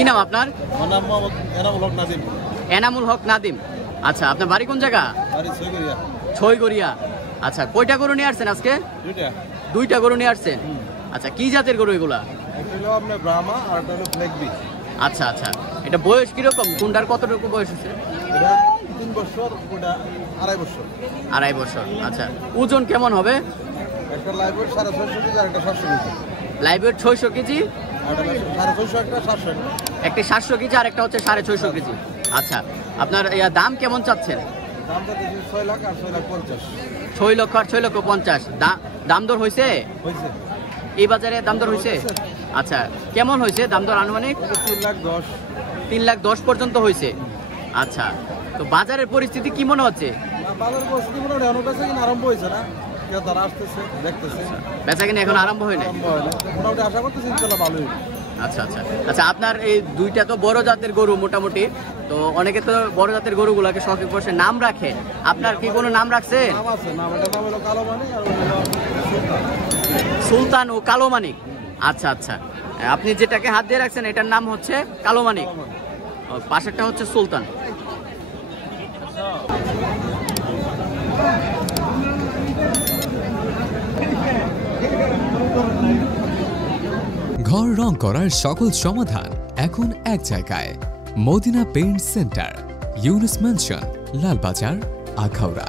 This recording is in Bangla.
কি নাম আপনার? আমার নাম মোহাম্মদ এনামুল হক নাদিম। এনামুল হক নাদিম। আচ্ছা, আপনার বাড়ি কোন জায়গা? বাড়ি ছয়গড়িয়া। ছয়গড়িয়া। আচ্ছা, কয়টা গরু নিয়ে আসছেন আজকে? দুইটা গরু নিয়ে আসছেন। আচ্ছা, কি জাতের গরু এগুলা? একটা হলো আপনার ব্রাহ্মা আর একটা হলো ফ্লেগবি। আচ্ছা আচ্ছা, এটা বয়স কিরকম? কোনটার কতটুকু বয়স হচ্ছে? এটা 3 বছর, ওটা 2.5 বছর। 2.5 বছর। আচ্ছা, ওজন কেমন হবে? একটা লাইভ ওয়েট 650 কেজি আর একটা 700 কেজি। লাইভ ওয়েট 600 কেজি, আর একটা 650 একটা 700। একটি 700 কেজি আর একটা হচ্ছে 650 কেজি। আচ্ছা, আপনার দাম কেমন চাচ্ছেন? দামটা দিচ্ছি 6 লাখ আর 6 লাখ 50। 6 লক্ষ আর 6 লক্ষ 50। দাম দর হয়েছে? হয়েছে। এই বাজারে দাম দর হয়েছে? আচ্ছা, কেমন হয়েছে দাম দর আনুমানিক? 3 লাখ 10। 3 লাখ 10 পর্যন্ত হয়েছে। আচ্ছা, তো বাজারের পরিস্থিতি কি মনে হচ্ছে? বাজার পরিস্থিতি মোটামুটি অনেক বেশি কিনা আরম্ভ হয়েছে না, তারা আসতেছে দেখতেছে। বেচা কিনা এখন আরম্ভ হয় নাই? মোটামুটি আশা করতেছি ইনশাআল্লাহ ভালোই। আচ্ছা আচ্ছা আচ্ছা, আপনার এই দুইটা তো বড় জাতের গরু মোটামুটি, তো অনেকে তো বড় জাতের গরুগুলোকে শখে বসে নাম রাখে, আপনার কি কোনো নাম রাখছেন? নাম আছে, নাম এটা নাম হলো কালো মানিক আর হলো সুলতান। সুলতান ও কালো মানিক। আচ্ছা আচ্ছা, আপনি যেটাকে হাত দিয়ে রাখছেন এটার নাম হচ্ছে কালো মানিক, পাশেরটা হচ্ছে সুলতান। ঘর রং করার সকল সমাধান এখন এক জায়গায়, Madina paint centre, Yunus mansion, Lalbazar, Akhaura.